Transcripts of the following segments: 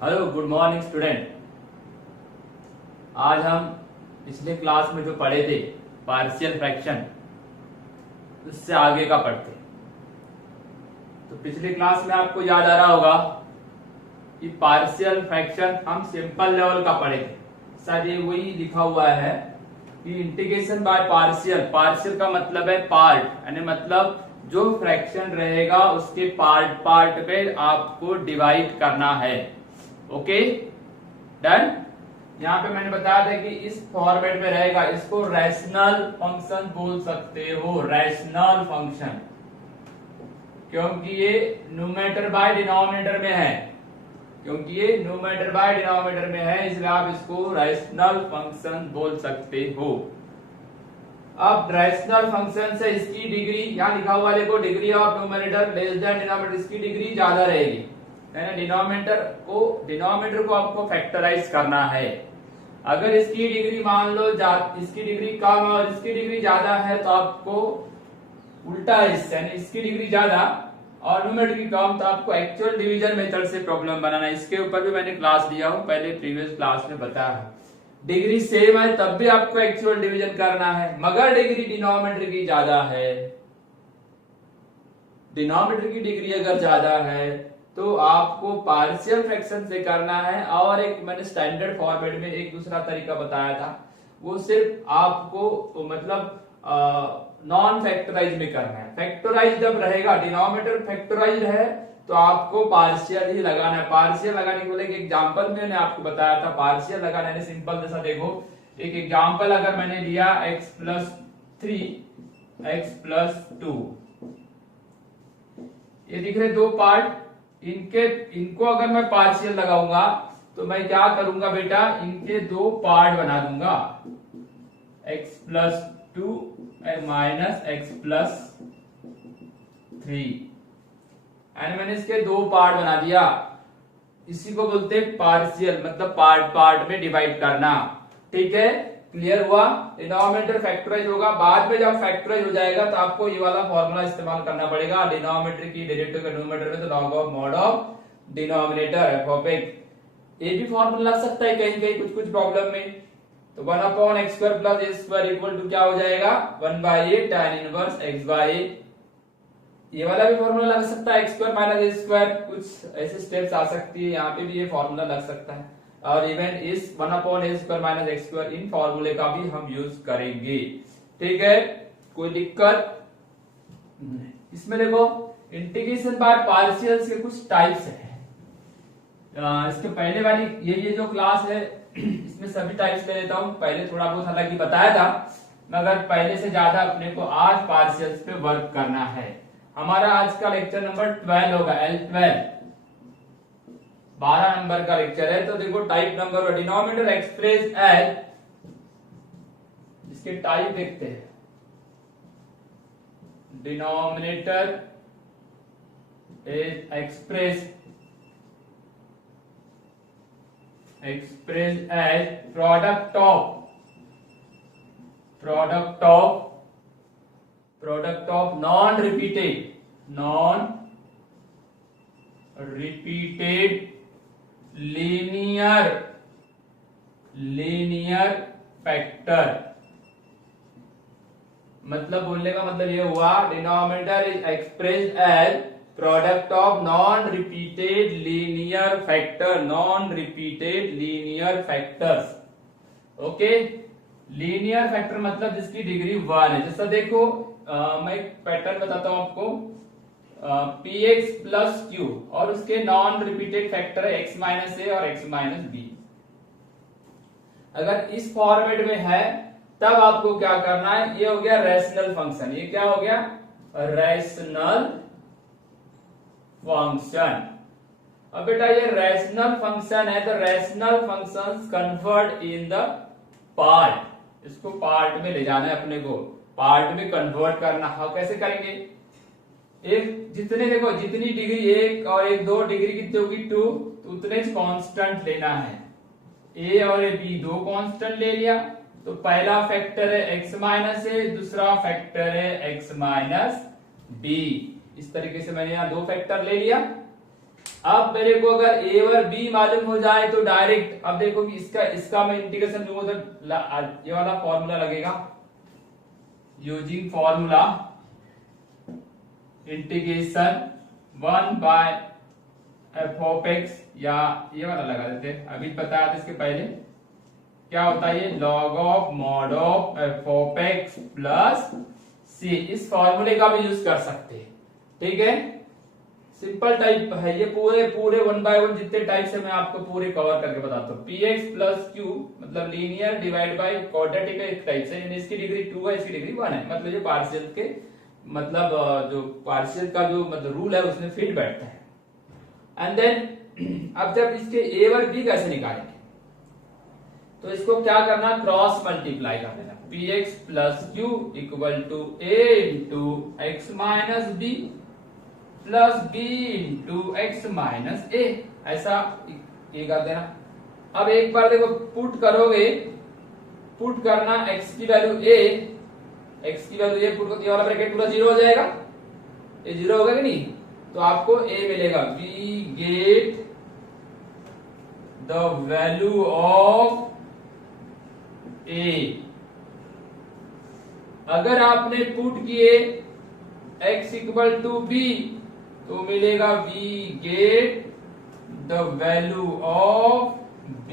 Hello, good morning student. आज हम पिछले क्लास में जो पढ़े थे पार्शियल फ्रैक्शन, उससे आगे का पढ़ते। तो पिछले क्लास में आपको याद आ रहा होगा कि पार्शियल फ्रैक्शन हम सिंपल लेवल का पढ़े थे। शायद ये वही लिखा हुआ है कि इंटीग्रेशन बाय पार्शियल। पार्शियल का मतलब है पार्ट, यानी मतलब जो फ्रैक्शन रहेगा उसके पार्ट पार्ट पे आपको डिवाइड करना है। Okay, done. यहाँ पे मैंने बताया था कि इस फॉर्मेट में रहेगा, इसको रैशनल फंक्शन बोल सकते हो, रैशनल फंक्शन, क्योंकि ये न्यूमरेटर बाय डिनोमिनेटर में है, क्योंकि ये न्यूमरेटर बाय डिनोमिनेटर में है, इसलिए आप इसको रैशनल फंक्शन बोल सकते हो। अब रैशनल फंक्शन से इसकी डिग्री, यहाँ लिखा हुआ देखो, degree of numerator less than denominator, इसकी डिग्री ज्यादा रहेगी, यानी डिनोमिनेटर को आपको फैक्टराइज करना है। अगर इसकी डिग्री मान लो इसकी डिग्री कम और इसकी डिग्री ज्यादा है, तो आपको उल्टा यानी इसकी डिग्री ज्यादा और न्यूमरेटर की कम, तो आपको एक्चुअल डिवीजन मेथड से प्रॉब्लम बनाना है। इसके ऊपर भी मैंने क्लास लिया हूं, पहले प्रीवियस क्लास में बताया है। डिग्री सेम है तब भी आपको एक्चुअल डिवीजन करना है, मगर डिग्री डिनोमिनेटर की ज्यादा है। डिनोमिनेटर की डिग्री अगर ज्यादा है तो आपको पार्शियल फ्रैक्शन से करना है। और एक मैंने स्टैंडर्ड फॉर्मेट में एक दूसरा तरीका बताया था, वो सिर्फ आपको मतलब नॉन फैक्टराइज में करना है। फैक्टराइज जब रहेगा, डिनोमिनेटर फैक्टराइज है, तो आपको पार्शियल ही लगाना है। पार्शियल लगाने के लिए एक एग्जांपल मैंने आपको बताया था। पार्शियल लगाना है सिंपल, जैसा देखो एक एग्जांपल अगर मैंने लिया x+3 x+2, ये दिख रहे दो पार्ट, इनको अगर मैं पार्शियल लगाऊंगा तो मैं क्या करूंगा बेटा, इनके दो पार्ट बना दूंगा, x+2 माइनस x+3, एंड मैंने इसके दो पार्ट बना दिया। इसी को बोलते हैं पार्शियल, मतलब पार्ट पार्ट में डिवाइड करना। ठीक है, क्लियर हुआ। डिनोमिनेटर फैक्टराइज होगा, बाद में जब फैक्टराइज हो जाएगा तो आपको ये वाला फॉर्मूला इस्तेमाल करना पड़ेगा। डिनोमिनेटर की डेरिवेटिव का न्यूमरेटर में तो log of mod of denominator f of x। ये भी फॉर्मूला लग सकता है कहीं कहीं कुछ कुछ प्रॉब्लम में। तो 1/x² plus a² equal to क्या हो जाएगा, 1/a tan इनवर्स x/a। ये वाला भी फॉर्मूला लग सकता है, x² माइनस a², कुछ ऐसे स्टेप्स आ सकती है, यहाँ पे भी ये फॉर्मूला लग सकता है। और इवन इस 1/a² माइनस x², इन फॉर्मूले का भी हम यूज करेंगे। ठीक है, कोई दिक्कत? इसमें देखो इंटीग्रेशन बाय पार्शियल्स के कुछ टाइप्स है। इसके पहले वाली ये जो क्लास है इसमें सभी टाइप्स ले लेता हूं। पहले थोड़ा बहुत हालांकि बताया था, मगर पहले से ज्यादा अपने को आज पार्शियल्स पे वर्क करना है। हमारा आज का लेक्चर नंबर 12 होगा, L12, 12 नंबर का लेक्चर है। तो देखो type number, denominator express as, इसके टाइप देखते हैं। Denominator is express as product of non repeated linear factor. मतलब बोलने का मतलब ये हुआ, denominator is expressed as product of non repeated linear factors. Okay, linear factor मतलब जिसकी डिग्री 1 है। जैसा देखो मैं एक पैटर्न बताता हूं आपको, px प्लस q और उसके नॉन रिपीटेड फैक्टर है x माइनस a और x माइनस b। अगर इस फॉर्मेट में है तब आपको क्या करना है, ये हो गया रैशनल फंक्शन। ये क्या हो गया, रैशनल फंक्शन। अब बेटा ये रैशनल फंक्शन है, तो rational functions convert in the part, इसको पार्ट में ले जाना है अपने को, पार्ट में कन्वर्ट करना। हाँ, कैसे करेंगे, एक जितने देखो जितनी डिग्री 1 और 1 2 डिग्री कितनी होगी 2, तो उतने कांस्टेंट लेना है। a और b दो कांस्टेंट ले लिया, तो पहला फैक्टर है x माइनस a, दूसरा फैक्टर है x माइनस b। इस तरीके से मैंने यहाँ दो फैक्टर ले लिया। अब मेरे को अगर ए और बी मालूम हो जाए तो डायरेक्ट अब देखो कि इसका मैं इंटीग्रेशन लूंगा तो ये वाला फॉर्मूला लगेगा, यूजिंग फॉर्मूला इंटीग्रेशन 1/f(x), या ये वाला लगा देते हैं, अभी बताया था इसके पहले क्या होता है, ये log of mod of f(x) plus c। इस फॉर्मूले का भी यूज कर सकते हैं, ठीक है। सिंपल टाइप है ये, पूरे 1 by 1 जितने टाइप से मैं आपको पूरे कवर करके बताता हूँ। px प्लस q मतलब लीनियर डिवाइड बाय क्वाड्रेटिक एक टाइप से, यानी इसकी डिग्री 2 है, इसकी डिग्री 1 है, मतलब ये पार्शियल के मतलब जो पार्शियल का जो मतलब रूल है उसमें फिट बैठता है। एंड देन अब जब इसके a और b कैसे निकालेंगे, तो इसको क्या करना, क्रॉस मल्टीप्लाई कर देना, px plus q equal to a into x minus b plus b into x minus a, ऐसा ये कर देना। अब एक बार देखो पुट करोगे, पुट करना x की वैल्यू a, x की वैल्यू a पुट, ये वाला ब्रैकेट पूरा 0 हो जाएगा, ये 0 होगा कि नहीं, तो आपको a मिलेगा, we get the value of a। अगर आपने पुट किए x इक्वल टू b तो मिलेगा we get the value of b।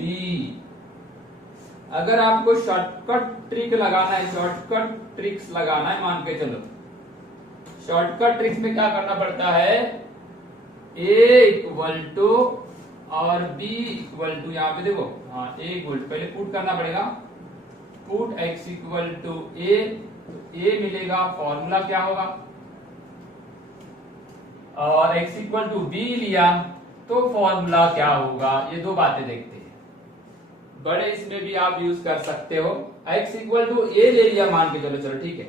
अगर आपको शॉर्टकट ट्रिक लगाना है, शॉर्टकट ट्रिक्स लगाना है, मान के चलो शॉर्टकट ट्रिक्स में क्या करना पड़ता है, a इक्वल टू और b इक्वल टू, यहाँ पे देखो हाँ a इक्वल टू, पहले पुट करना पड़ेगा, put x equal to a, तो a मिलेगा, फॉर्मूला क्या होगा, और x इक्वल टू b लिया तो फॉर्मूला क्या होगा, ये दो बातें देखते हैं। बड़े इसमें भी आप यूज कर सकते हो, x इक्वल टू a ले लिया मान के चलो ठीक है,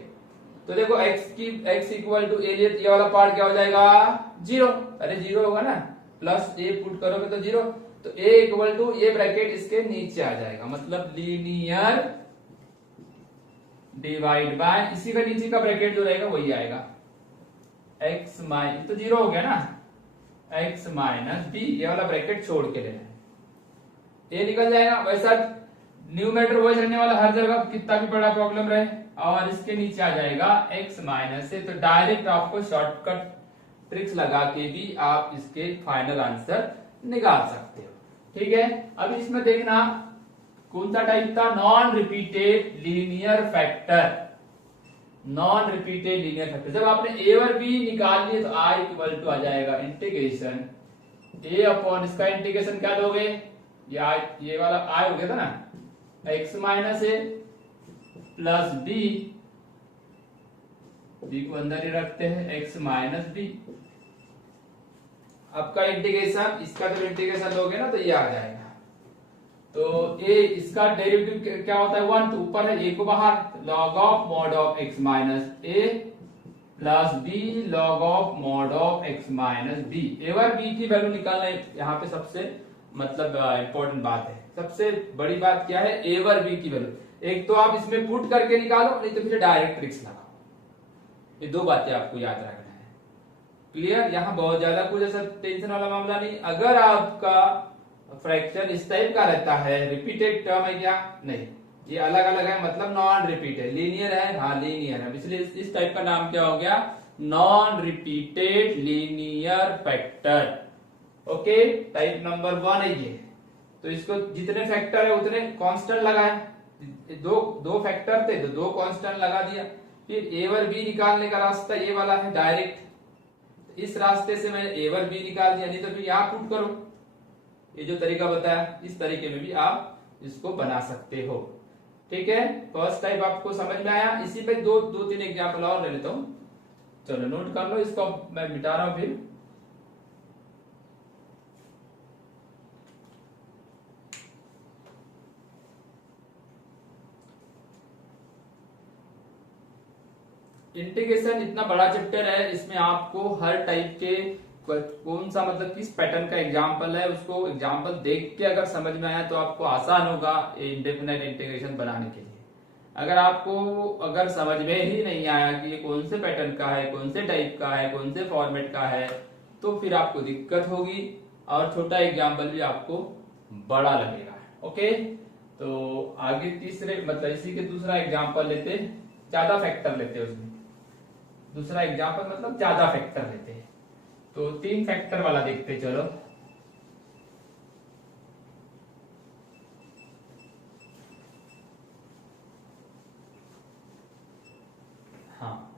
तो देखो x इक्वल टू a लिया, ये वाला पार्ट क्या हो जाएगा 0, अरे 0 होगा ना, प्लस a पुट करोगे तो 0, तो a इक्वल टू ये ब्रैकेट इसके नीचे आ जाएगा, मतलब लीनियर डिवाइड बाय, इसी का नीचे का ब्रैकेट जो रहेगा वही आएगा, x माइनस, तो 0 हो गया ना, x माइनस बी, ये वाला ब्रैकेट छोड़ के लेना है, ये निकल जाएगा। वैसा न्यूमरेटर वही रहने वाला हर जगह, कितना भी बड़ा प्रॉब्लम रहे, और इसके नीचे आ जाएगा x माइनस से। तो डायरेक्ट आपको शॉर्टकट ट्रिक्स लगा के भी आप इसके फाइनल आंसर निकाल सकते हो, ठीक है। अब इसमें देखना कौन सा टाइप था, non repeated linear factor, non repeated linear factor. जब आपने a और b निकाल लिए तो i इक्वल टू आ जाएगा इंटीग्रेशन a अपॉन, इसका इंटीग्रेशन क्या दोगे, ये वाला i हो गया था ना, x minus a plus b को अंदर ही रखते हैं, x माइनस b, आपका इंटीग्रेशन, इसका जब इंटीग्रेशन लोगे ना तो ये आ जाएगा, तो a इसका डेरिवेटिव क्या होता है 1, तो ऊपर है a को बाहर, log of mod of x minus a plus b log of mod of x minus b। a और b की वैल्यू निकालना यहाँ पे सबसे मतलब इंपॉर्टेंट बात है, सबसे बड़ी बात क्या है, a और b की वैल्यू, एक तो आप इसमें पुट करके निकालो, नहीं तो फिर डायरेक्ट ट्रिक्स लगाओ, ये दो बातें आपको याद रखना है, क्लियर। यहाँ बहुत ज्यादा कुछ ऐसा टेंशन वाला मामला नहीं। अगर आपका फ्रैक्शन इस टाइप का रहता है, रिपीटेड टर्म है क्या, नहीं, ये अलग अलग है, मतलब नॉन रिपीटेड, लीनियर है, हाँ लीनियर है, इसलिए इस टाइप का नाम क्या हो गया, non repeated linear factor. Okay, type number 1 है ये। तो इसको जितने फैक्टर है उतने कांस्टेंट लगाए, दो फैक्टर थे तो 2 कांस्टेंट लगा दिया। फिर a और b निकालने का रास्ता ये वाला है डायरेक्ट, इस रास्ते से मैंने a और b निकाल दिया, नहीं तो फिर यहाँ पुट करो, ये जो तरीका बताया इस तरीके में भी आप इसको बना सकते हो, ठीक है। फर्स्ट टाइप आपको समझ में आया। इसी पे दो तीन एग्जाम्पल और ले लेता हूं, चलो नोट कर लो, इसको मैं मिटा रहा हूं। फिर इंटीग्रेशन इतना बड़ा चैप्टर है, इसमें आपको हर टाइप के कौन सा मतलब किस पैटर्न का एग्जाम्पल है उसको एग्जाम्पल देख के अगर समझ में आया तो आपको आसान होगा इंडेफिनाइट इंटीग्रेशन बनाने के लिए। अगर समझ में ही नहीं आया कि ये कौन से पैटर्न का है, कौन से टाइप का है, कौन से फॉर्मेट का है, तो फिर आपको दिक्कत होगी। और छोटा एग्जाम्पल भी आपको बड़ा लगेगा। ओके, तो आगे तीसरे मतलब इसी के दूसरा एग्जाम्पल लेते, ज्यादा फैक्टर लेते उसमें। दूसरा एग्जाम्पल मतलब ज्यादा फैक्टर लेते हैं, तो 3 फैक्टर वाला देखते चलो। हाँ,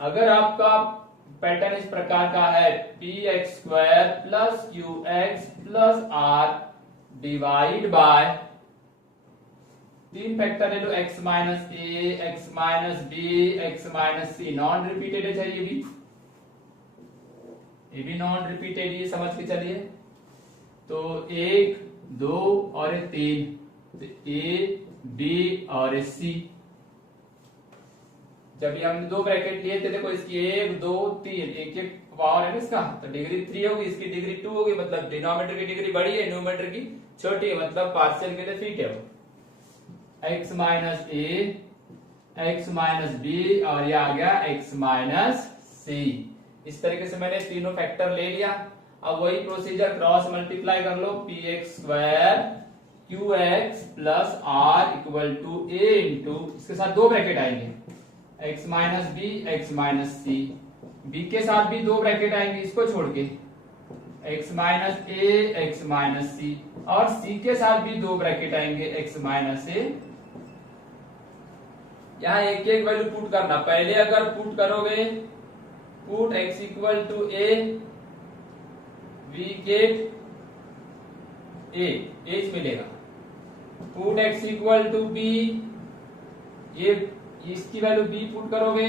अगर आपका पैटर्न इस प्रकार का है, p x square plus Q x plus r divide by 3 factor ले लो, x minus a, x minus b, x minus c. Non repeated है ये भी नॉन रिपीटेड, ये समझ के चलिए। तो 1 2 और 3, तो ए बी और सी। जब ये हमने 2 ब्रैकेट लिए थे, देखो इसकी 1 2 3, एक एक पावर है ना इसका, तो डिग्री 3 होगी, इसकी डिग्री 2 होगी, मतलब डिनोमिनेटर की डिग्री बड़ी है, न्यूमरेटर की छोटी है, मतलब पार्शियल के लिए फिट है वो। x minus a, x minus B और ये आ गया x माइनस सी। इस तरीके से मैंने तीनों फैक्टर ले लिया। अब वही प्रोसीजर क्रॉस मल्टीप्लाई कर लो, p x square q x plus r equal to a into, इसके साथ 2 ब्रैकेट आएंगे, x minus b, x minus c. b के साथ भी 2 ब्रैकेट आएंगे, इसको छोड़ के x minus a, x minus सी, और c के साथ भी 2 ब्रैकेट आएंगे, x माइनस ए। यहाँ एक एक वैल्यू पुट करना। पहले अगर पुट करोगे, put x equal to a, we get a, H मिलेगा। Put x equal to b, ये इसकी वैल्यू b पुट करोगे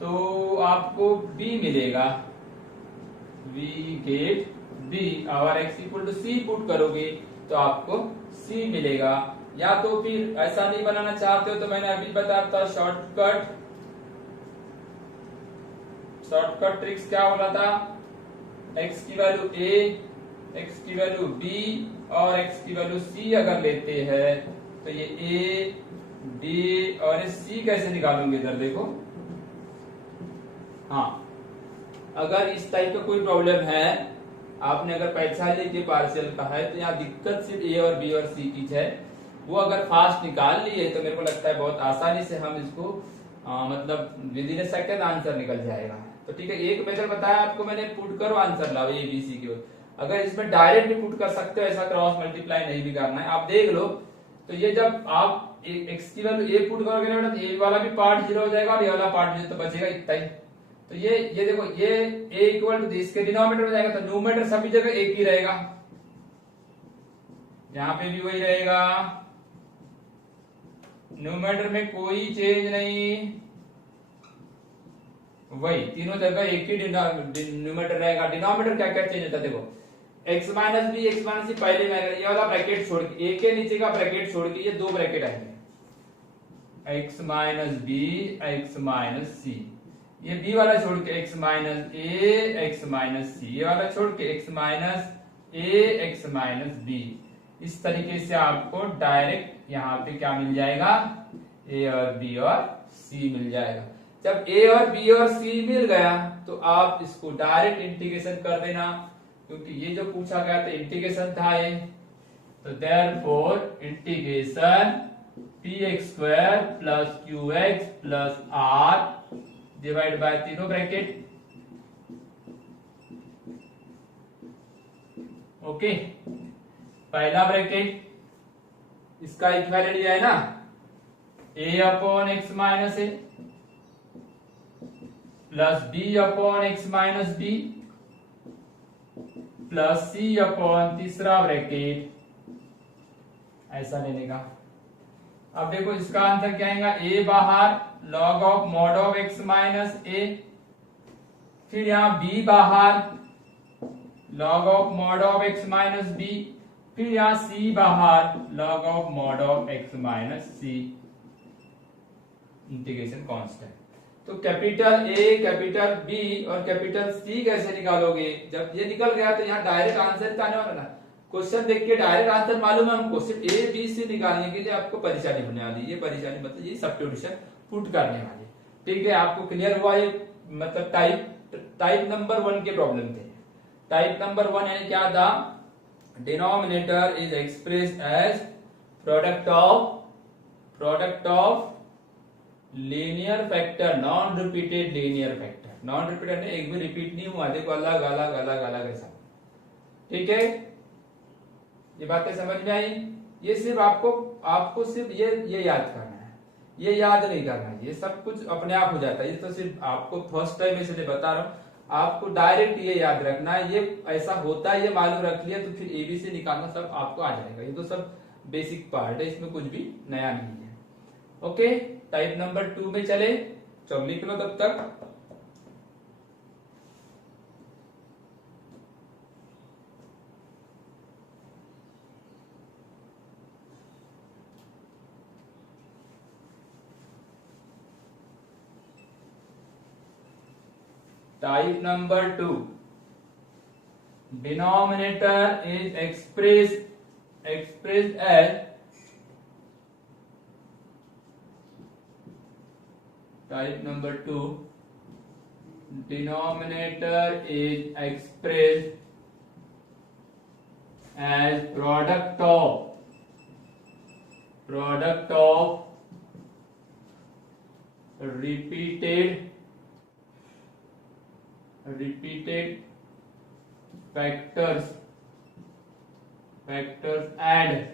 तो आपको b मिलेगा, वी गेट b। और x equal to c put करोगे तो आपको c मिलेगा। या तो फिर ऐसा नहीं बनाना चाहते हो तो मैंने अभी बताया था शॉर्टकट ट्रिक्स क्या बोला था, x की वैल्यू a, x की वैल्यू b और x की वैल्यू c अगर लेते हैं तो ये a d और c कैसे निकालोगे, इधर देखो। हाँ, अगर इस टाइप का कोई प्रॉब्लम है, आपने अगर पहचान ली कि पार्शियल का है, तो यहाँ दिक्कत सिर्फ a और b और c की है। वो अगर फास्ट निकाल लिए तो मेरे को लगता है बहुत आसानी से हम इसको मतलब विद इन सेकंड आंसर निकल जाएगा। तो ठीक है, एक मेथड बताया आपको मैंने, पुट करो आंसर लाओ ए बी सी के। अगर इसमें डायरेक्ट भी पुट कर सकते हो, ऐसा क्रॉस मल्टीप्लाई नहीं भी करना है। आप देख लो, तो ये जब आप एक्स की वैल्यू ए पुट करोगे ना, तो ए वाला भी पार्ट 0 हो जाएगा और ये वाला पार्ट 0, तो बचेगा इतना ही। तो ये देखो, ये a इक्वल टू इसके डिनोमिनेटर हो जाएगा, तो न्यूमरेटर सभी जगह एक ही रहेगा, यहाँ पे भी वही रहेगा, न्यूमरेटर में कोई चेंज नहीं, वही तीनों जगह एक ही न्यूमरेटर रहेगा। डिनोमिनेटर क्या क्या चेंज होता है, देखो x minus b, x minus c, पहले में ये वाला ब्रैकेट छोड़ के, एक के नीचे का ब्रैकेट छोड़ के ये 2 ब्रैकेट आएंगे, x minus b, x minus c. ये b वाला छोड़ के x minus a, x minus c, ये वाला छोड़ के x minus a, x minus b. इस तरीके से आपको डायरेक्ट यहाँ पे क्या मिल जाएगा, a और b और c मिल जाएगा। जब a और b और c मिल गया तो आप इसको डायरेक्ट इंटीग्रेशन कर देना, क्योंकि ये जो पूछा गया था इंटीग्रेशन था ये। तो therefore integration p x square plus Q x plus r divide by तीनों ब्रैकेट। ओके, पहला ब्रैकेट इसका इक्विवेलेंट लिया है ना, a upon x minus a plus b upon x minus b plus c upon तीसरा ब्रैकेट, ऐसा लेने का। अब देखो इसका आंसर क्या आएगा, a बाहर log of mod of x minus A, फिर यहां b बाहर log of mod of x minus B, फिर यहां c बाहर log of mod of x minus C, integration constant. तो कैपिटल A, कैपिटल B और कैपिटल C कैसे निकालोगे, जब ये निकल गया तो यहाँ डायरेक्ट आंसर आने वाला ना। क्वेश्चन देख के डायरेक्ट आंसर मालूम है हमको, सिर्फ A B C निकालने के लिए आपको परेशानी होने वाली। ये परेशानी मतलब ये सब्स्टिट्यूशन पुट करने वाली। ठीक है, आपको क्लियर हुआ ये, मतलब टाइप नंबर 1 के प्रॉब्लम थे। टाइप नंबर 1 यानी क्या था, denominator is express as product of linear factor, non repeated linear factor. Non repeated ने एक भी रिपीट नहीं हुआ, देखो अलग अलग अलग अलग ऐसा। ठीक है, ये बातें समझ में आई। ये सिर्फ आपको सिर्फ ये याद करना है, ये याद नहीं करना है, ये सब कुछ अपने आप हो जाता है। ये तो सिर्फ आपको फर्स्ट टाइम इसलिए बता रहा हूँ, आपको डायरेक्ट ये याद रखना है, ये ऐसा होता है, ये मालूम रख लिया तो फिर एबीसी निकालना सब आपको आ जाएगा। ये तो सब बेसिक पार्ट है, इसमें कुछ भी नया नहीं है। ओके, टाइप नंबर 2 में चले, चलो लिख लो तब तक। Type number 2, denominator is expressed as type number 2, denominator is expressed as product of repeated factors and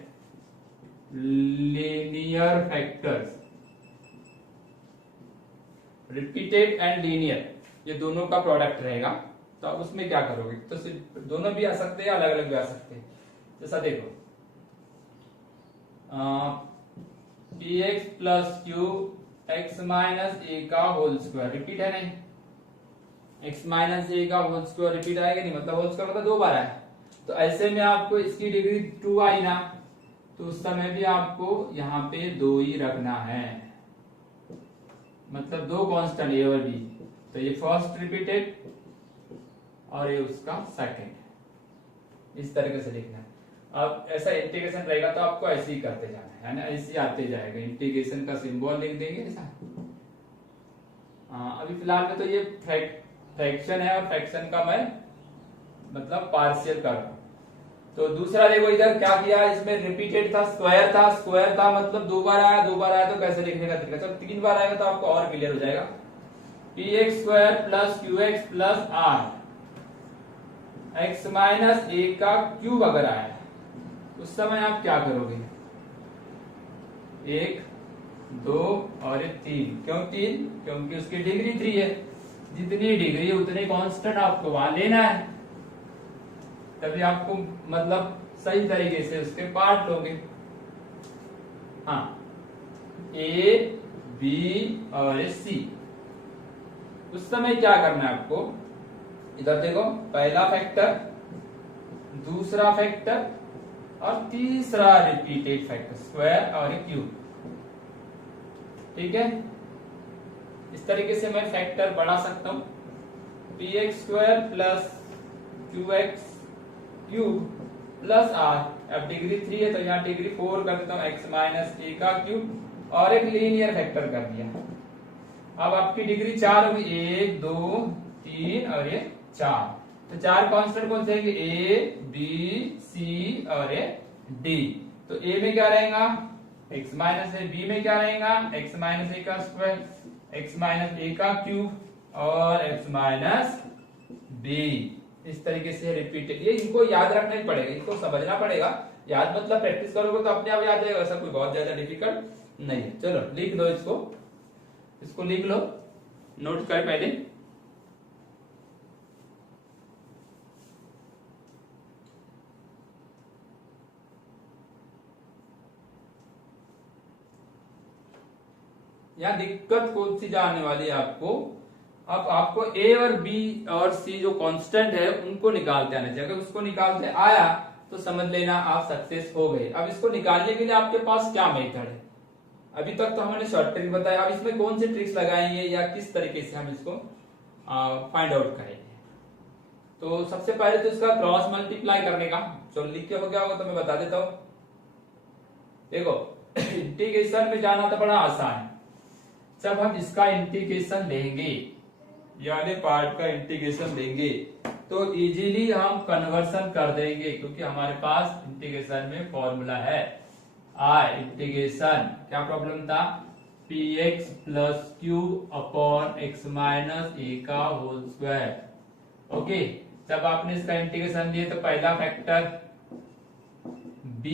linear factors। Repeated and linear ये दोनों का प्रोडक्ट रहेगा, तो आप उसमें क्या करोगे, तो सिर्फ दोनों भी आ सकते हैं, अलग अलग भी आ सकते हैं। जैसा देखो px plus Q X minus A का होल स्क्वायर, रिपीट है नहीं, x माइनस ए का होल स्क्वायर रिपीट आएगा नहीं, मतलब होल स्क्वायर मतलब 2 बार आया। तो ऐसे में आपको इसकी डिग्री 2 आई ना, तो उस समय भी आपको यहाँ पे 2 ही रखना है, मतलब 2 कांस्टेंट ए और बी। तो ये फर्स्ट रिपीटेड और ये उसका सेकंड, इस तरीके से लिखना है। अब ऐसा इंटीग्रेशन रहेगा तो आपको ऐसे ही करते जाना है ना, ऐसे ही आते जाएगा। इंटीग्रेशन का सिंबल लिख देंगे ऐसा। अभी फिलहाल में तो ये फ्रैक्शन है और फ्रैक्शन का मैं मतलब पार्शियल कर रहा हूं। तो दूसरा देखो इधर क्या किया, इसमें रिपीटेड था, स्क्वायर था मतलब 2 बार आया तो कैसे लिखने का तरीका। चलो 3 बार आएगा तो आपको और क्लियर हो जाएगा। px square plus qx plus r, x minus A का क्यूब अगर आया उस समय आप क्या करोगे, 1 2 और 3। क्यों 3? क्योंकि उसकी डिग्री 3 है, जितनी डिग्री उतने कांस्टेंट आपको वहां लेना है, तभी आपको मतलब सही तरीके से उसके पार्ट लोगे। हाँ, ए बी और सी, उस समय क्या करना है आपको, इधर देखो पहला फैक्टर, दूसरा फैक्टर और तीसरा रिपीटेड फैक्टर, स्क्वायर और क्यूब। ठीक है, इस तरीके से मैं फैक्टर बढ़ा सकता हूं, px square plus qx cube plus r। अब डिग्री 3 है तो यहाँ डिग्री 4 कर देता हूँ, x माइनस ए का क्यूब और एक लीनियर फैक्टर कर दिया। अब आपकी डिग्री 4 होगी, 1 2 3 और ये 4। तो 4 कांस्टेंट कौन से हैं, ए बी सी और ये डी। तो ए में क्या रहेगा, x माइनस ए, बी में क्या रहेगा, x माइनस ए का स्क्वायर, x माइनस ए का क्यूब और x माइनस बी। इस तरीके से रिपीटेड, ये इनको याद रखना ही पड़ेगा, इनको समझना पड़ेगा। याद मतलब प्रैक्टिस करोगे तो अपने आप याद जाएगा, ऐसा कोई बहुत ज्यादा डिफिकल्ट नहीं है। चलो लिख दो इसको लिख लो, नोट कर पहले। यहाँ दिक्कत कौन सी जाने वाली है आपको, अब आपको ए और बी और सी जो कांस्टेंट है उनको निकालते आना चाहिए। अगर उसको निकालते आया तो समझ लेना आप सक्सेस हो गए। अब इसको निकालने के लिए आपके पास क्या मेथड है, अभी तक तो हमने शॉर्ट ट्रिक बताया, अब इसमें कौन से ट्रिक्स लगाएंगे या किस तरीके से हम इसको फाइंड आउट करेंगे। तो सबसे पहले तो इसका क्रॉस मल्टीप्लाई करने का, चलो लिख के हो गया होगा तो मैं बता देता हूं। देखो इंटीग्रेशन में जाना तो बड़ा आसान है, जब हम इसका इंटीग्रेशन लेंगे, यानी पार्ट का इंटीग्रेशन लेंगे तो इजीली हम कन्वर्सन कर देंगे क्योंकि हमारे पास इंटीग्रेशन में फॉर्मूला है आई इंटीग्रेशन, क्या प्रॉब्लम था, px plus Q upon x minus A का होल स्क्वायर। ओके, जब आपने इसका इंटीग्रेशन लिए तो पहला factor b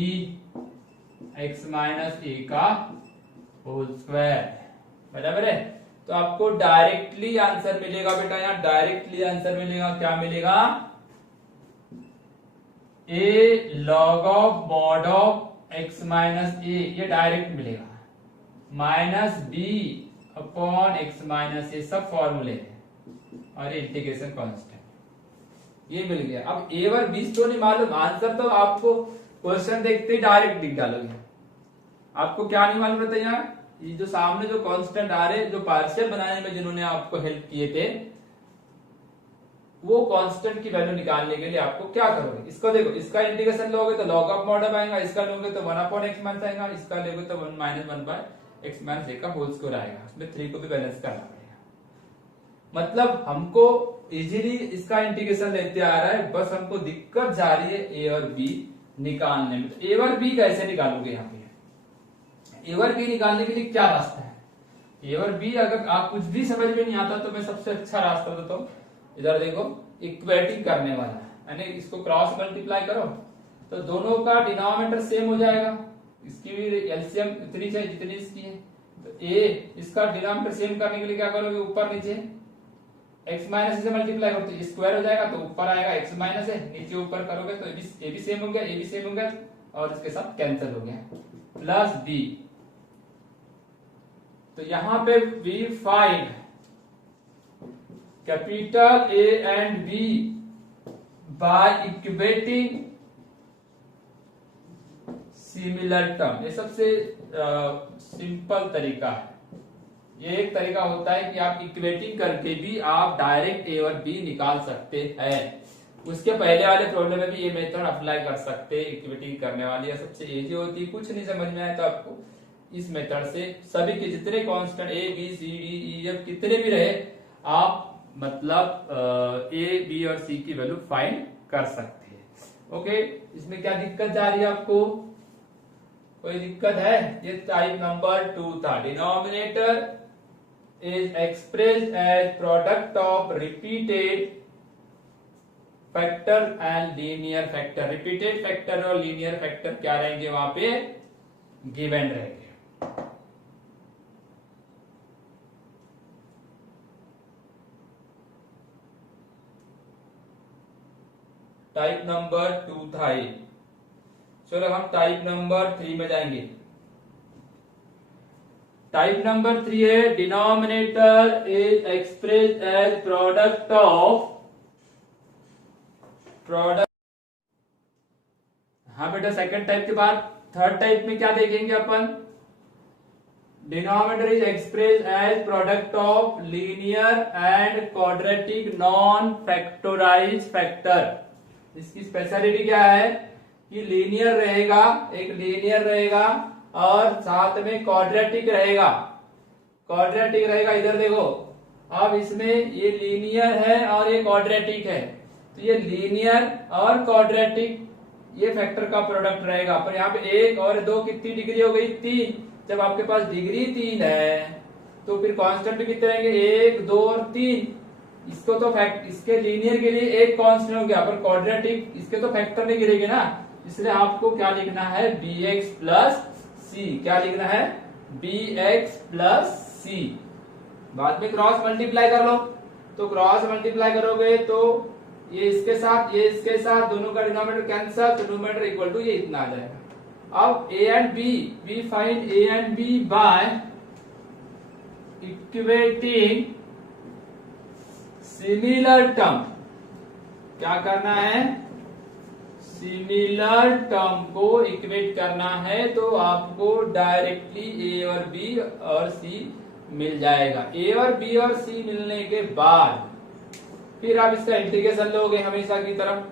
x minus A का होल स्क्वायर, बराबर है। तो आपको डायरेक्टली आंसर मिलेगा बेटा, यहाँ डायरेक्टली आंसर मिलेगा, क्या मिलेगा, a log of mod of X minus A, ये डायरेक्ट मिलेगा, minus b upon x minus A, सब फॉर्मूले हैं और ये इंटीग्रेशन कांस्टेंट, ये मिल गया। अब a और b तो नहीं मालूम, आंसर तो आपको क्वेश्चन देखते ही डायरेक्ट लिख डालोगे। आपको क्या नहीं मालूम रहता, यहाँ ये जो सामने जो कांस्टेंट आ रहे, जो पार्शियल बनाने में जिन्होंने आपको हेल्प किए थे, वो कांस्टेंट की वैल्यू निकालने के लिए आपको क्या करोगे, इसको देखो, इसका इंटीग्रेशन लोगे तो log ऑफ मॉड ऑफ आएगा, इसका लोगे तो 1 अपॉन एक्स माइनस आएगा, इसका लोगे तो 1 minus 1 bye x minus A का होल स्क्वायर आएगा, उसमें 3 को भी बैलेंस करना पड़ेगा। मतलब हमको इजीली इसका इंटीग्रेशन लेते आ रहा है, बस हमको दिक्कत जा रही है ए और बी निकालने में। तो ए और बी कैसे निकालोगे, यहाँ पे ए और बी निकालने के लिए क्या रास्ता है, ए और बी अगर आप कुछ भी समझ में नहीं आता तो मैं सबसे अच्छा रास्ता देता हूं, इधर देखो, इक्वेटिंग करने वाला, यानी इसको क्रॉस मल्टीप्लाई करो तो दोनों का डिनोमिनेटर सेम हो जाएगा, इसकी भी एलसीएम इतनी चाहिए जितनी इसकी है। तो ए इसका डिनोमिनेटर सेम करने के लिए क्या करोगे, ऊपर नीचे एक्स माइनस से मल्टीप्लाई करो तो स्क्वायर हो जाएगा, तो ऊपर आएगा एक्स माइनस है, नीचे ऊपर करोगे तो ए भी सेम हो गया, ए भी सेम हो गया और इसके साथ कैंसिल हो गया, प्लस बी। तो यहां पे we find capital A and B by equating similar term, ये सबसे सिंपल तरीका है। ये एक तरीका होता है कि आप इक्वेटिंग करके भी आप डायरेक्ट ए और बी निकाल सकते हैं। उसके पहले वाले प्रॉब्लम में भी ये मेथड अप्लाई कर सकते हैं, इक्वेटिंग करने वाली है सबसे इजी होती है। कुछ नहीं समझ में आया तो आपको इस मेथड से सभी के जितने constant A B C D E F कितने भी रहे, आप मतलब ए बी और सी की वैल्यू फाइंड कर सकते हैं। ओके, इसमें क्या दिक्कत जा रही है आपको, कोई दिक्कत है? ये टाइप नंबर 2 था। Denominator is expressed as product of repeated factor and linear factor। repeated factor और linear factor क्या रहेंगे वहां पे, गिवन रहेंगे। टाइप नंबर 2 था ये। चलो हम टाइप नंबर 3 में जाएंगे। टाइप नंबर 3 है denominator is expressed as product of product. हाँ बेटा, सेकंड टाइप के बाद थर्ड टाइप में क्या देखेंगे अपन, denominator is expressed as product of linear and quadratic non factorise factor. इसकी स्पेशलिटी क्या है कि लीनियर रहेगा, एक लीनियर रहेगा और साथ में क्वाड्रेटिक रहेगा। क्वाड्रेटिक रहेगा, इधर देखो, अब इसमें ये लीनियर है और ये क्वाड्रेटिक है, तो ये लीनियर और क्वाड्रेटिक ये फैक्टर का प्रोडक्ट रहेगा। पर यहाँ पे 1 और 2 कितनी डिग्री हो गई, 3। जब आपके पास डिग्री 3 है तो फिर कांस्टेंट भी कितने रहेंगे, 1 2 और 3। इसको तो इसके लीनियर के लिए एक कांस्टेंट हो गया, पर क्वाड्रेटिक इसके तो फैक्टर नहीं गिरेगी ना, इसलिए आपको क्या लिखना है, bx प्लस सी। क्या लिखना है, bx प्लस सी। बाद में क्रॉस मल्टीप्लाई कर लो, तो क्रॉस मल्टीप्लाई करोगे तो ये इसके साथ ये इसके साथ दोनों का डिनोमिनेटर कैंसिल, तो डिनोमिनेटर इक्वल टू ये इतना आ जाएगा। अब a and b, we find a and b by equating similar term. क्या करना है, सिमिलर टर्म को इक्वेट करना है, तो आपको डायरेक्टली ए और बी और सी मिल जाएगा। ए और बी और सी मिलने के बाद फिर आप इसका इंटीग्रेशन लोगे हमेशा की तरफ।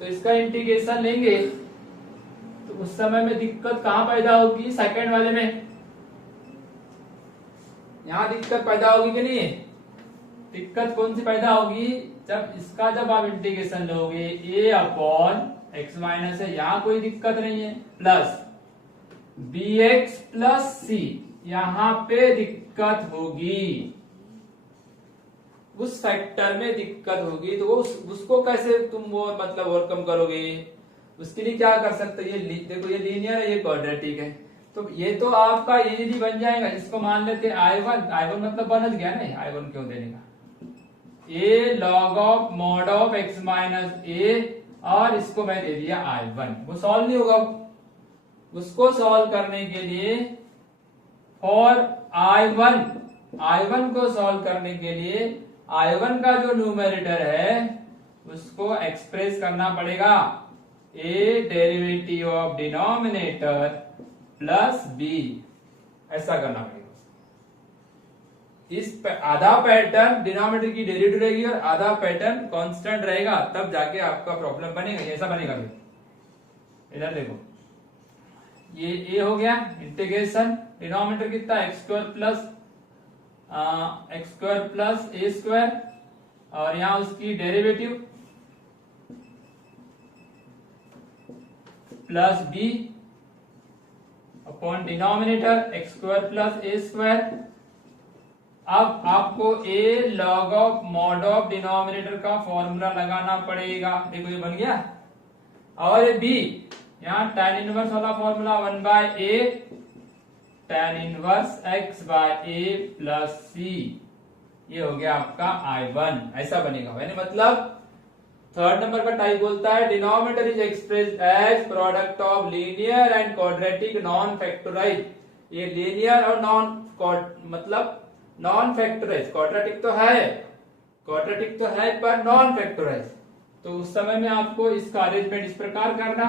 तो इसका इंटीग्रेशन लेंगे तो उस समय में दिक्कत कहां पैदा होगी, सेकंड वाले में। यहां दिक्कत पैदा होगी कि नहीं, दिक्कत कौन सी पैदा होगी, जब आप इंटीग्रेशन लोगे a अपॉन x माइनस है, यहां कोई दिक्कत नहीं है, प्लस bx प्लस c, यहां पे दिक्कत होगी, उस फैक्टर में दिक्कत होगी। तो वो उसको कैसे तुम वो मतलब ओवरकम करोगे, उसके लिए क्या कर सकते हो, ये देखो ये लीनियर है, ये क्वाड्रेटिक है, तो ये तो आपका इजीली बन जाएगा। इसको मान लेते I1 मतलब बन गया ना, I1 क्यों देने का, a log of mod of x minus A, और इसको मैं दे दिया I1, वो सॉल्व नहीं होगा। उसको सॉल्व करने के लिए फॉर I1 को सॉल्व करने के लिए I1 का जो न्यूमरेटर है उसको एक्सप्रेस करना पड़ेगा a derivative of denominator plus b, ऐसा करना पड़ेगा। इस आधा पैटर्न डिनोमिनेटर की डेरिवेटिव रहेगी और आधा पैटर्न कांस्टेंट रहेगा, तब जाके आपका प्रॉब्लम बनेगा, ऐसा बनेगा। इधर देखो, ये a हो गया, इंटीग्रेशन डिनोमिनेटर कितना X square plus A square, और यहां उसकी derivative plus b upon denominator X square plus A square. अब आपको a log of mod of denominator का फॉर्मूला लगाना पड़ेगा, देखो ये बन गया, और ये b यहाँ tan इनवर्स वाला formula 1/a tan inverse x by a plus c, ये हो गया आपका I1, ऐसा बनेगा। यानी मतलब थर्ड नंबर का टाइप बोलता है denominator is expressed as product of linear and quadratic non factorise. ये लीनियर और मतलब नॉन फैक्टराइज, क्वाड्रेटिक तो है पर नॉन फैक्टराइज। तो उस समय में आपको इसका अरेंजमेंट इस प्रकार करना,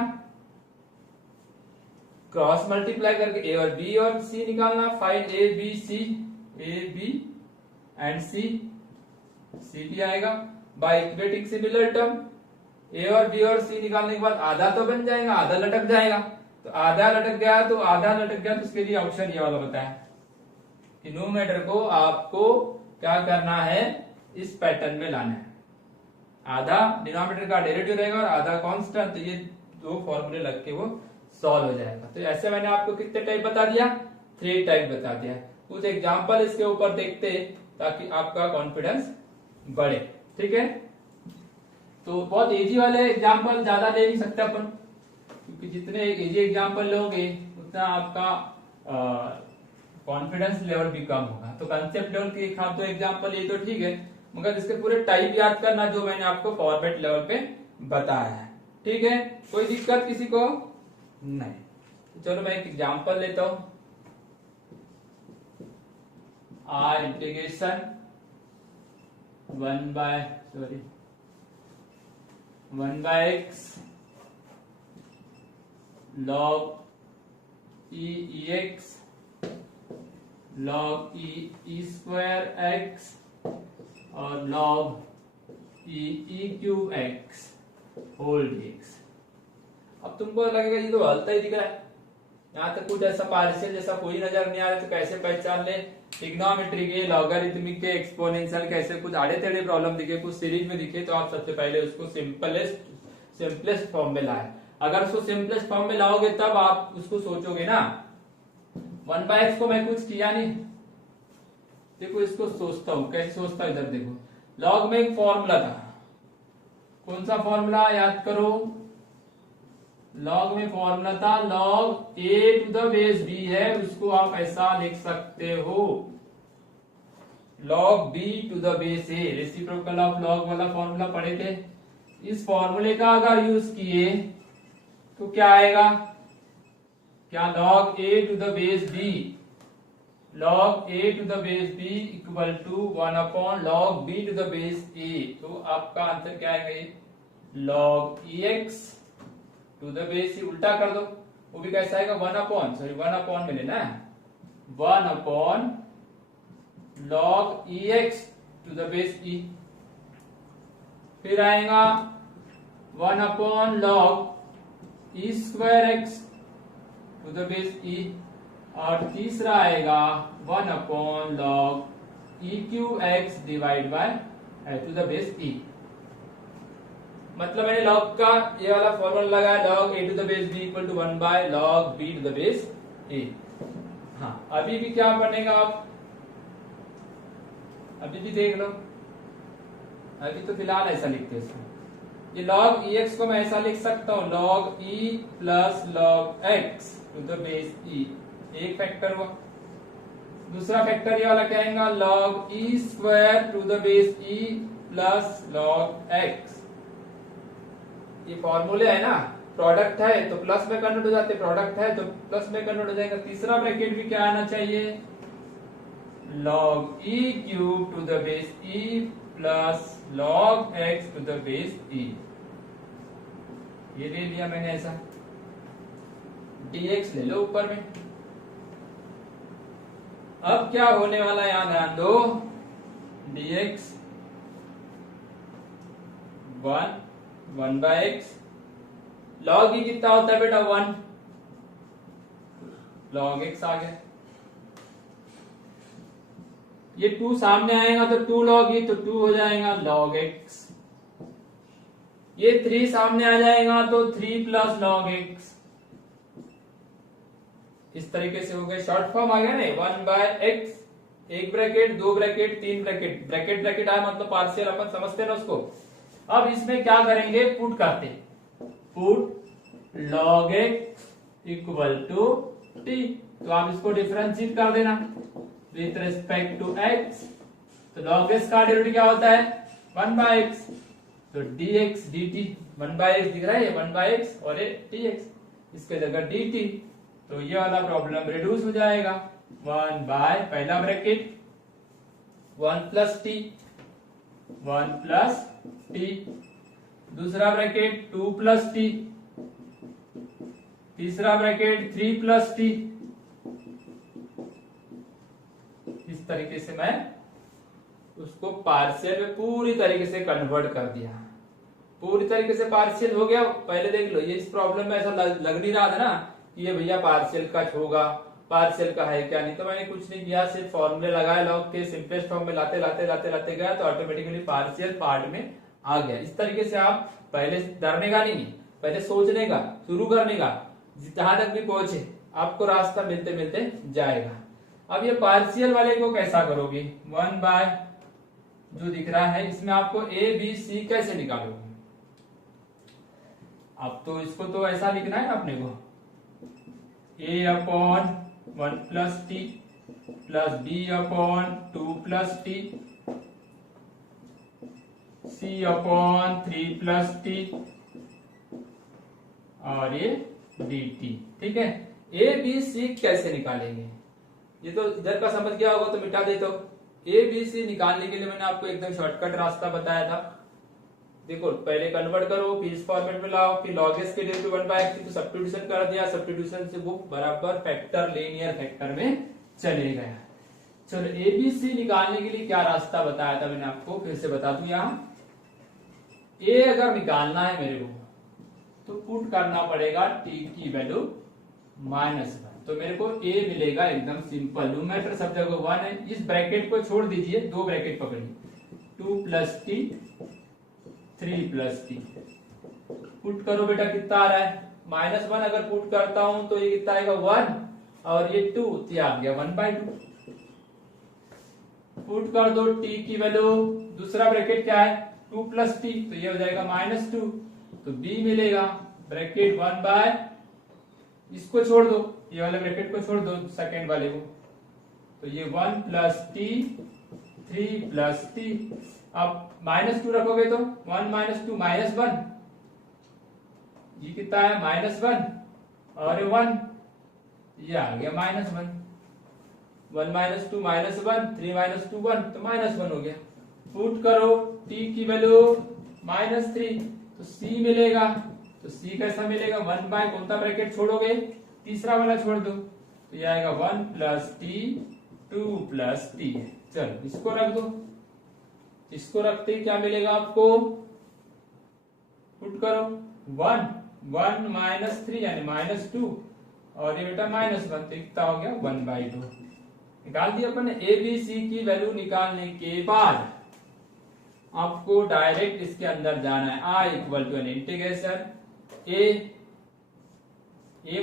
क्रॉस मल्टीप्लाई करके a और b और c निकालना, find a b and c भी आएगा by equating similar term. a और b और c निकालने के बाद आधा तो बन जाएगा, आधा लटक जाएगा, तो आधा लटक गया तो उसके लिए ऑप्शन ये वाला बताया कि न्यूमरेटर को आपको क्या करना है, इस पैटर्न में लाना है, आधा डिनोमिनेटर का डेरिवेटिव रहेगा और आधा कांस्टेंट, तो ये दो फॉर्मूले लग के वो सॉल्व हो जाएगा। तो ऐसे मैंने आपको कितने टाइप बता दिया, 3 टाइप बता दिया। कुछ एग्जांपल इसके ऊपर देखते ताकि आपका कॉन्फिडेंस बढ़े, ठीक है। तो बहुत इजी वाले एग्जांपल ज्यादा ले नहीं सकते अपन, क्योंकि जितने इजी एग्जांपल लोगे उतना आपका कॉन्फिडेंस लेवल भी कम होगा। तो कंसेप्ट लेवल के एक हाथ 2 एग्जांपल ये तो ठीक है, मगर इसके पूरे टाइप याद करना जो मैंने आपको फॉर्मेट लेवल पे बताया है, ठीक है। कोई दिक्कत किसी को नहीं। चलो मैं एक एग्जांपल लेता हूं, आर integration 1 by x log e x log e square x और log e cube x whole dx। अब तुमको लगेगा ये तो हलता ही दिख रहा है, यहाँ तक कुछ ऐसा पार्शियल जैसा कोई नजर नहीं आ रहा, तो कैसे पहचान ले, ट्रिग्नोमेट्री के, लॉगरिथमिक के, एक्सपोनेंशियल के ऐसे कुछ आड़े टेढ़े प्रॉब्लम दिखे, कुछ सीरीज में दिखे, तो आप सबसे पहले उसको सिंपलेस्ट फॉर्म में लाए। अगर उसको सिंपलेस्ट फॉर्म में लाओगे तब आप उसको सोचोगे ना, 1/x को मैं कुछ किया नहीं, देखो इसको सोचता हूं, कैसे सोचता हूं, इधर देखो, लॉग में एक फॉर्मूला था, कौन सा फॉर्मूला याद करो, लॉग में फॉर्मूला था log a to the base b है, उसको आप ऐसा लिख सकते हो log b to the base a, reciprocal of log वाला फॉर्मूला पढ़े थे। इस फॉर्मूले का अगर यूज किए तो क्या आएगा, क्या log a to the base b, log a to the base b equal to 1 upon log b to the base a, तो आपका आंसर क्या आएगा, log ex to the base, उल्टा कर दो, वो भी कैसा आएगा, 1 अपॉन में लेना है, 1 upon log ex to the base e, फिर आएगा 1 upon log e square x to the base e, और तीसरा आएगा 1 upon log E Q X divide by to the base E. मतलब मैंने log का ये वाला फॉर्मूला लगाया, log a to the base b equal to 1 by log b to the base a। हाँ, अभी भी क्या बनेगा, आप अभी भी देख लो, अभी तो फिलहाल ऐसा लिखते हैं इसको। ये log ex को मैं ऐसा लिख सकता हूँ, log e plus log x to the base e, एक फैक्टर हुआ। दूसरा फैक्टर ये वाला क्या आएगा, log e square to the base e plus log x। ये फॉर्मूले है ना, प्रोडक्ट है तो प्लस में कन्वर्ट हो जाते, प्रोडक्ट है तो प्लस में कन्वर्ट हो जाएगा। तीसरा ब्रैकेट भी क्या आना चाहिए, log e cube to the base e plus log x to the base e। ये ले लिया मैंने ऐसा, dx ले लो ऊपर में। अब क्या होने वाला है, यहां ध्यान दो, dx 1 by x, log e कितना होता है बेटा 1, log x आ गया। ये 2 सामने आएगा तो 2 log e, तो 2 हो जाएगा log x। ये 3 सामने आ जाएगा तो 3 प्लस log x। इस तरीके से हो गए, शॉर्ट फॉर्म आ गया ना, 1 बाय x, एक ब्रैकेट, दो ब्रैकेट, तीन ब्रैकेट, ब्रैकेट ब्रैकेट आया मतलब पार्शियल, अपन समझते हैं ना उसको। अब इसमें क्या करेंगे, पुट करते, put log x equal to t, तो आप इसको डिफरेंशिएट कर देना विथ रिस्पेक्ट टू x। तो log x का डेरिवेटिव क्या होता है, 1 बाय x, तो dx dt, 1 बाय x दिख रहा है, 1 बाय x और ये dx, इसके जगह dt। तो ये वाला प्रॉब्लम रिड्यूस हो जाएगा, 1 बाय पहला bracket 1 plus t, 1 plus t, दूसरा ब्रैकेट 2 प्लस t, तीसरा ब्रैकेट 3 प्लस t। इस तरीके से मैं उसको पार्शियल में पूरी तरीके से कन्वर्ट कर दिया, पूरी तरीके से पार्शियल हो गया। पहले देख लो, ये इस प्रॉब्लम में ऐसा लग नहीं रहा था ना कि ये भैया पार्शियल का होगा, पार्शियल का है क्या, नहीं तो मैंने कुछ नहीं किया, सिर्फ फॉर्मूले लगाए, लॉग के सिंपलेस्ट फॉर्म में लाते लाते लाते लाते गया तो ऑटोमेटिकली पार्शियल पार्ट में आ गया। इस तरीके से आप पहले डरने का नहीं, पहले सोचने का, शुरू करने का, जहां तक भी पहुंचे आपको रास्ता मिलते मिलते जाएगा। अब ये पार्शियल वाले को कैसा करोगे, 1 बाय जो दिख रहा है इसमें आपको a b c कैसे निकालोगे। अब तो इसको तो ऐसा लिखना है ना अपने को, a upon 1 plus T plus b upon 2 plus T, c upon 3 plus T और ये dt। ठीक है, a b c कैसे निकालेंगे, ये तो इधर का समझ गया होगा तो मिटा देता हूं। a b c निकालने के लिए मैंने आपको एकदम शॉर्टकट रास्ता बताया था। देखो, पहले कन्वर्ट करो, फिर इस फॉर्मेट में लाओ, फिर log s के डेरिवेटिव 1 बाय x, तो सब्स्टिट्यूशन कर दिया, सब्स्टिट्यूशन से वो बराबर फैक्टर, लीनियर फैक्टर में चले गया। चलो, a b c निकालने के लिए क्या रास्ता बताया था मैंने आपको, फिर से बता दूं। यहाँ a अगर निकालना है मेरे को तो पुट करना पड़ेगा t की वैल्यू -1, तो मेरे को a मिलेगा, एकदम सिंपल, न्यूमरेटर सब जगह 1 है। इस ब्रैकेट को छोड़ दीजिए, दो ब्रैकेट पकड़िए, 2 plus T 3 plus T, put करो बेटा, कितना आ रहा है, -1 अगर पुट करता हूं तो ये कितना आएगा 1 और ये 2, तो आ गया 1/2। पुट कर दो t की वैल्यू, दूसरा ब्रैकेट क्या है 2 प्लस टी, तो ये हो जाएगा -2, तो b मिलेगा ब्रैकेट 1 बाय, इसको छोड़ दो, ये वाले ब्रैकेट को छोड़ दो, सेकेंड वाले को, तो ये 1 प्लस टी 3 प्लस टी। अब -2 रखोगे तो 1 - 2 -1, ये कितना है -1 और 1, ये आ गया -1, 1 - 2 -1, 3 - 2 1, तो -1 हो गया। पुट करो t की वैल्यू -3, तो c मिलेगा, तो c कैसा मिलेगा, 1 बाय कौन सा ब्रैकेट छोड़ोगे, तीसरा वाला छोड़ दो, तो ये आएगा 1 प्लस टी 2 प्लस टी। चलो इसको रख दो, इसको रखते ही क्या मिलेगा आपको, पुट करो 1 -3 यानी -2 और ये बेटा -1, तो कितना हो गया 1/2, निकाल दिया अपन ने। ए बी सी की वैल्यू निकालने के बाद आपको डायरेक्ट इसके अंदर जाना है। I equal to N integration A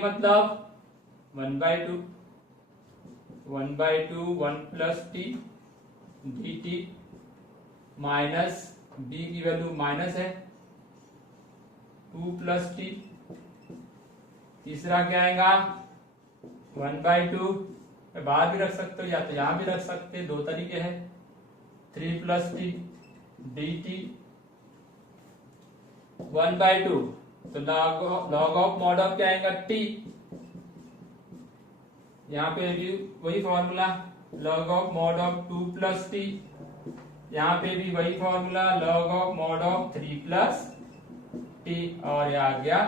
मतलब 1/2 1 plus T D T minus B की वैल्यू माइनस है 2 प्लस टी। तीसरा क्या आएगा 1/2, बाहर भी रख सकते हो या तो यहां भी रख सकते हैं, दो तरीके हैं। 3 प्लस टी डी टी 1/2, तो लॉग ऑफ मॉड ऑफ क्या आएगा टी। यहाँ पे भी वही formula log of mod of 2 plus T, यहाँ पे भी वही formula log of mod of 3 plus T, और ये आ गया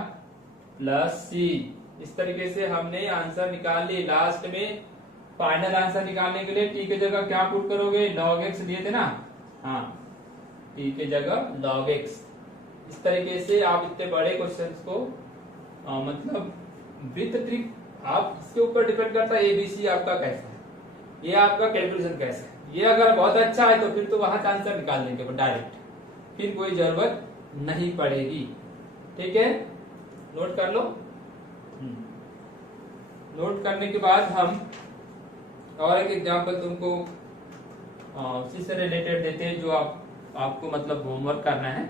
प्लस सी। इस तरीके से हमने आंसर निकाल ली। लास्ट में फाइनल आंसर निकालने के लिए टी के जगह क्या पुट करोगे, लॉग एक्स लिए थे ना, हाँ टी के जगह लॉग एक्स। इस तरीके से आप इतने बड़े क्वेश्चंस को मतलब विथ ट्रिक, आप इसके ऊपर डिपेंड करता है एबीसी आपका कैसा है, ये आपका कैलकुलेशन कैसा है। ये अगर बहुत अच्छा है तो फिर तो वहां का आंसर निकाल देंगे डायरेक्ट, फिर कोई जरूरत नहीं पड़ेगी। ठीक है, नोट कर लो। नोट करने के बाद हम और एक एग्जांपल तुमको उसी से रिलेटेड देते हैं जो आपको मतलब होमवर्क करना है।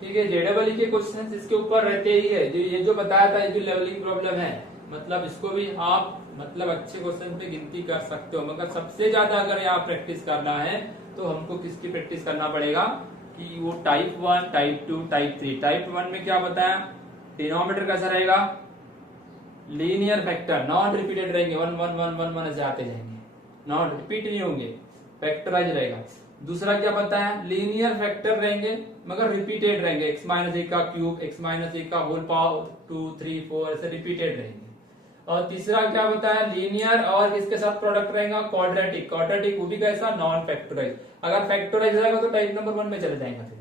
ठीक है, जेडबल के क्वेश्चन इसके ऊपर रहते ही है। ये जो बताया था, ये जो लेवलिंग प्रॉब्लम है, मतलब इसको भी आप मतलब अच्छे क्वेश्चन पे गिनती कर सकते हो, मगर सबसे ज्यादा अगर यहाँ प्रैक्टिस करना है तो हमको किसकी प्रैक्टिस करना पड़ेगा कि वो टाइप 1, टाइप 2, टाइप 3। टाइप 1 में क्या बताया, डिनोमिनेटर कैसा रहेगा, लीनियर फैक्टर, नॉन रिपीटेड रहेंगे, 1 1 1 1 1 ऐसे आते जाएंगे, नॉन रिपीट नहीं होंगे, फैक्टराइज रहेगा। दूसरा क्या बताया, लीनियर फैक्टर रहेंगे मगर रिपीटेड रहेंगे, x माइनस ए का क्यूब, x माइनस ए का होल पावर 2 3 4 ऐसे रिपीटेड रहेंगे। और तीसरा क्या बताया, लीनियर और इसके साथ प्रोडक्ट रहेगा क्वाड्रेटिक, क्वाड्रेटिक वो भी कैसा, नॉन फैक्टराइज। अगर फैक्टराइज रहेगा तो टाइप नंबर 1 में चले जाएगा फिर।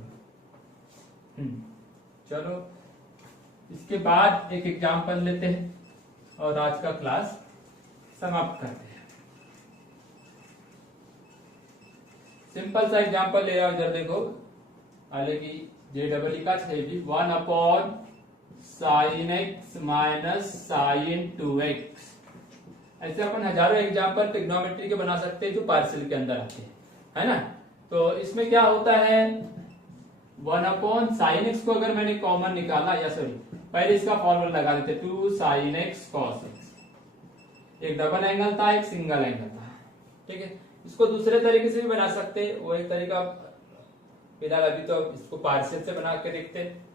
चलो इसके बाद एक एग्जांपल लेते हैं और आज का क्लास समाप्त करते हैं। सिंपल सा एग्जांपल ले रहा हूं, जरा देखो, हालांकि जेडबल का 1 upon sine x minus sine 2x। ऐसे अपन हजारों एग्जांपल ट्रिग्नोमेट्री के बना सकते हैं जो पार्शियल के अंदर आते हैं, है ना। तो इसमें क्या होता है, 1 अपॉन साइन एक्स को अगर मैंने कॉमन निकाला, या सॉरी पहले इसका फॉर्मूला लगा देते, 2 साइन एक्स कॉस एक्स। एक डबल एंगल था, एक सिंगल एंगल था। ठीक है, इसको दूसरे तरीके से भी बना सकते हैं, वो एक तरीका फिलहाल अभी तो इसको पार्शियल से बना के देखते हैं।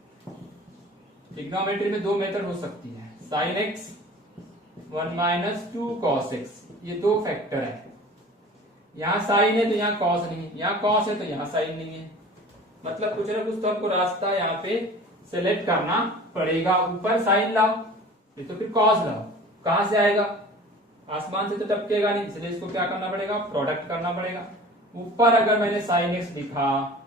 ट्रिग्नोमेट्री में दो मेथड हो सकती है, sine x 1 minus 2 cos x, ये दो फैक्टर है। यहाँ साइन है तो यहाँ कॉस नहीं है, यहाँ कॉस है तो यहाँ साइन नहीं है। मतलब कुछ ना कुछ तो आपको रास्ता यहाँ पे सेलेक्ट करना पड़ेगा। ऊपर साइन लाओ, ये तो फिर कॉस लाओ, कहां से आएगा, आसमान से तो टपकेगा नहीं, इसलिए इसको क्या करना पड़ेगा, प्रोडक्ट करना पड़ेगा। ऊपर अगर मैंने साइन एक्स लिखा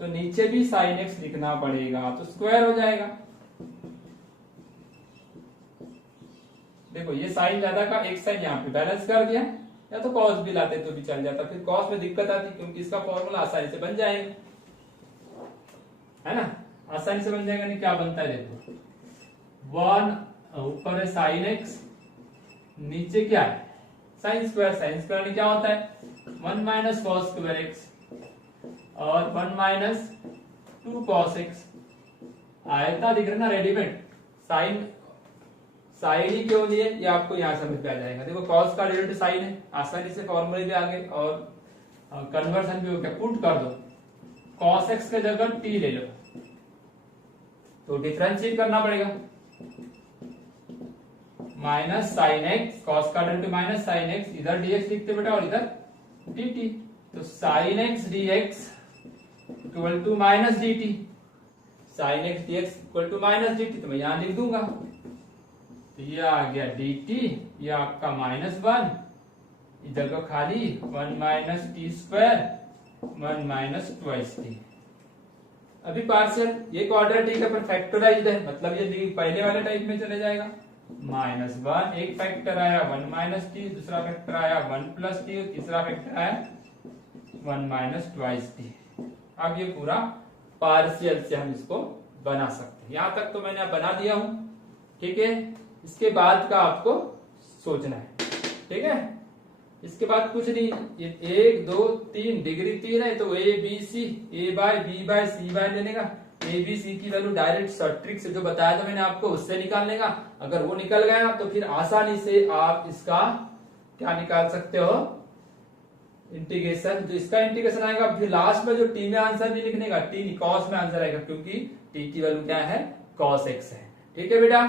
तो नीचे भी साइन एक्स लिखना पड़ेगा, तो स्क्वायर हो जाएगा। देखो ये साइन ज्यादा का एक साइन यहाँ पे बैलेंस कर दिया, या तो कॉस भी लाते तो भी चल जाता, फिर कॉस में दिक्कत आती क्योंकि इसका फॉर्मूला आसानी से बन जाएगा, है ना, आसानी से बन जाएगा। नहीं क्या बनता है, देखो 1 ऊपर है साइन एक्स, नीचे क्या है साइन स्क्वायर। साइन स्क्वायर में क्या होता है, 1 माइनस कॉस स्क्वायर एक्स और 1 माइनस 2 कॉस एक्स। आयता दिख रहा ना रेडीमेड, साइन साइन ही क्यों लिए ये आपको यहां समझ में आ जाएगा। देखो कॉस का रिजल्ट साइन है, आसानी से फॉर्मूले भी आ गए और कन्वर्सन भी हो गया। पुट कर दो, कॉस एक्स के जगह टी ले लो, तो डिफरेंशिएट करना पड़ेगा, माइनस साइन एक्स, कॉस का रिजल्ट माइनस साइन एक्स, इधर डीएक्स लिखते बेटा और इधर dt, तो sine x dx equal to minus dt, sine x dx equal to minus dt, तो मैं यहां लिख दूंगा, तो ये आ गया dt, ये आपका -1, इधर का खाली 1 minus T square 1 minus twice T. अभी पार्शियल, ये क्वाड्रेटिक है पर फैक्टराइज्ड है, मतलब ये पहले वाले टाइप में चले जाएगा, -1, एक फैक्टर आया 1 माइनस टी, दूसरा फैक्टर आया 1 प्लस टी, तीसरा फैक्टर आया 1 माइनस ट्वाइस टी। अब ये पूरा पार्शियल से हम इसको बना सकते हैं। यहां तक तो मैंने बना दिया हूं, ठीक है। इसके बाद का आपको सोचना है, ठीक है। इसके बाद कुछ नहीं, ये 1 2 3 डिग्री 3 है तो A B C, A by B by C by लेने का, ए बी सी की वैल्यू डायरेक्ट शॉर्ट ट्रिक से जो बताया था मैंने आपको उससे निकालने का। अगर वो निकल गया तो फिर आसानी से आप इसका क्या निकाल सकते हो, इंटीग्रेशन। जो इसका इंटीग्रेशन आएगा फिर लास्ट में जो टी में आंसर नहीं लिखने का, टी कॉस में आंसर आएगा, क्योंकि टी की वैल्यू क्या है, कॉस एक्स है। ठीक है बेटा,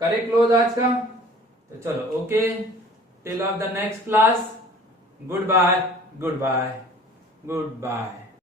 करें क्लोज आज का। तो चलो okay, till of the next class, good bye good bye good bye.